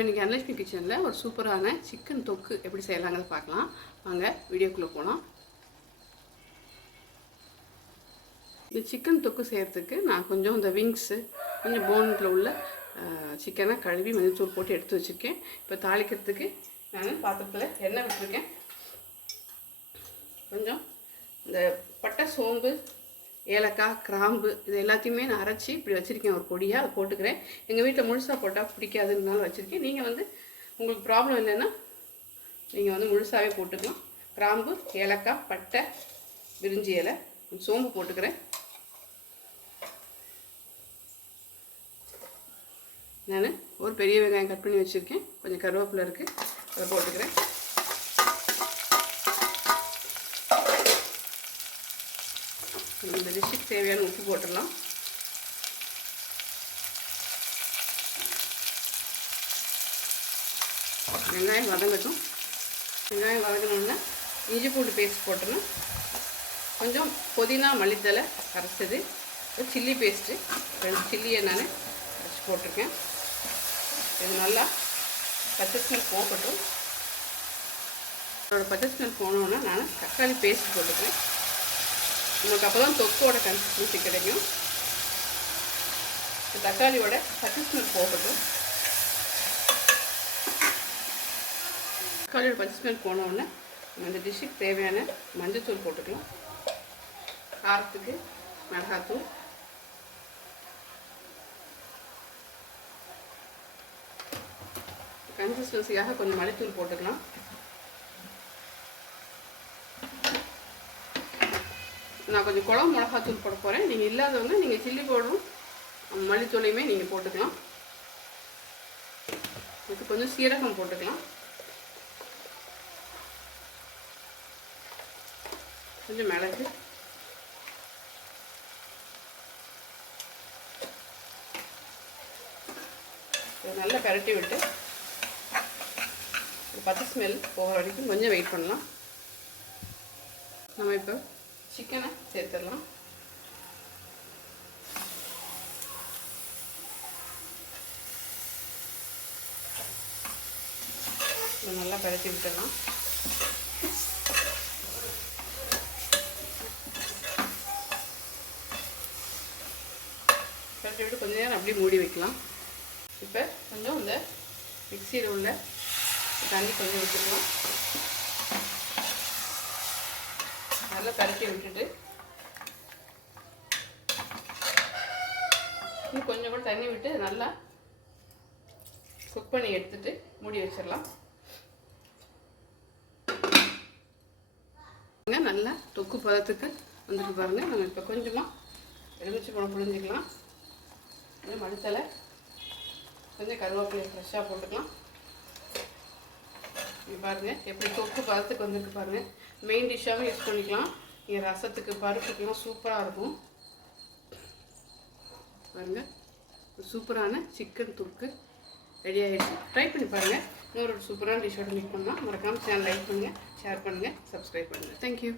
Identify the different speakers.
Speaker 1: இன்றைக்கி அனலட்சுமி கிச்சனில் ஒரு சூப்பரான சிக்கன் தொக்கு எப்படி செய்யலாங்கிறத பார்க்கலாம். வாங்க வீடியோக்குள்ளே போகலாம் இந்த சிக்கன் தொக்கு செய்கிறதுக்கு நான் கொஞ்சம் இந்த விங்ஸு கொஞ்சம் போனில் உள்ள சிக்கனை கழுவி மஞ்சள்தூள் போட்டு எடுத்து வச்சுருக்கேன். இப்போ தாளிக்கிறதுக்கு நான் பாத்திரத்தில் எண்ணெய் விட்டுருக்கேன். கொஞ்சம் இந்த பட்டை சோம்பு ஏலக்காய் கிராம்பு இது எல்லாத்தையுமே நான் அரைச்சி இப்படி வச்சுருக்கேன். ஒரு பொடியாக அதை போட்டுக்கிறேன். எங்கள் வீட்டில் முழுசாக போட்டால் பிடிக்காதுனால வச்சுருக்கேன். நீங்கள் வந்து உங்களுக்கு ப்ராப்ளம் இல்லைன்னா நீங்கள் வந்து முழுசாகவே போட்டுக்கலாம். கிராம்பு ஏலக்காய் பட்டை விரிஞ்சி இலை சோம்பு போட்டுக்கிறேன். நான் ஒரு பெரிய வெங்காயம் கட் பண்ணி வச்சுருக்கேன். கொஞ்சம் கருவேப்பிலை இருக்குது அதை போட்டுக்கிறேன். இந்த டிஷ்ஷுக்கு தேவையான உப்பு போட்டுடலாம். வெங்காயம் வதங்கட்டும். வெங்காயம் வதங்கணுன்னா இஞ்சி பூண்டு பேஸ்ட் போட்டுடணும். கொஞ்சம் புதினா மல்லித்தலை அரைச்சது சில்லி பேஸ்ட்டு ரெண்டு சில்லியை நான் அரைச்சி போட்டிருக்கேன். இது நல்லா பச்சை ஸ்மெல் போகட்டும். அதோடய பச்சை ஸ்மெல் போனோன்னா நான் தக்காளி பேஸ்ட் போட்டுக்கிறேன். உங்களுக்கு அப்போ தான் தொக்கோட கன்சிஸ்டன்சி கிடைக்கும். தக்காளியோட பச்சை ஸ்மெல் போகட்டும். தக்காளியோட பச்சை ஸ்மெல் போனோடனே அந்த டிஷ்ஷுக்கு தேவையான மஞ்சத்தூள் போட்டுக்கலாம். காரத்துக்கு மிளகாத்தூள். கன்சிஸ்டன்சியாக கொஞ்சம் மலைத்தூள் போட்டுக்கலாம். நான் கொஞ்சம் குழம்பு மிளகாத்தூள் போட போகிறேன் நீங்கள் இல்லாதவங்க நீங்கள் சில்லி பவுடரும் மல்லித்தூளையுமே நீங்கள் போட்டுக்கலாம். இதுக்கு கொஞ்சம் சீரகம் போட்டுக்கலாம். கொஞ்சம் மிளகு. நல்லா பரட்டி விட்டு பச்சை ஸ்மெல் போகிற வரைக்கும் கொஞ்சம் வெயிட் பண்ணலாம். நம்ம இப்போ சிக்கனை சேர்த்துடலாம். நல்லா பரத்தி விட்டுடலாம். பரட்டி விட்டு கொஞ்ச நேரம் அப்படியே மூடி வைக்கலாம். இப்போ கொஞ்சம் இந்த மிக்சியில் உள்ள தண்ணி கொஞ்சம் ஊற்றிக்கலாம் நல்லா கரைச்சி விட்டுட்டு. இன்னும் கொஞ்சம் கூட தண்ணி விட்டு நல்லா குக் பண்ணி எடுத்துட்டு மூடி வச்சிடலாம். நல்லா தொக்கு பதத்துக்கு வந்துட்டு பாருங்கள் நம்ம இப்போ கொஞ்சமாக எலுமிச்சி பழம் புழிஞ்சிக்கலாம். கொஞ்சம் மடுத்தலை கொஞ்சம் கருவேப்பிலை ஃப்ரெஷ்ஷாக போட்டுக்கலாம். பாருங்கள் எப்படி தொக்கு பதத்துக்கு வந்துருக்கு பாருங்கள் மெயின் டிஷ்ஷாகவும் யூஸ் பண்ணிக்கலாம். நீங்கள் ரசத்துக்கு பருப்புக்கெல்லாம் சூப்பராக இருக்கும். பாருங்கள் சூப்பரான சிக்கன் தொக்கு ரெடி ஆகிடுச்சு ட்ரை பண்ணி பாருங்கள் இன்னொரு சூப்பரான டிஷ்ஷோட மீட் பண்ணால் மறக்காமல் சேனல் லைக் பண்ணுங்கள் ஷேர் பண்ணுங்கள் சப்ஸ்கிரைப் பண்ணுங்கள் தேங்க்யூ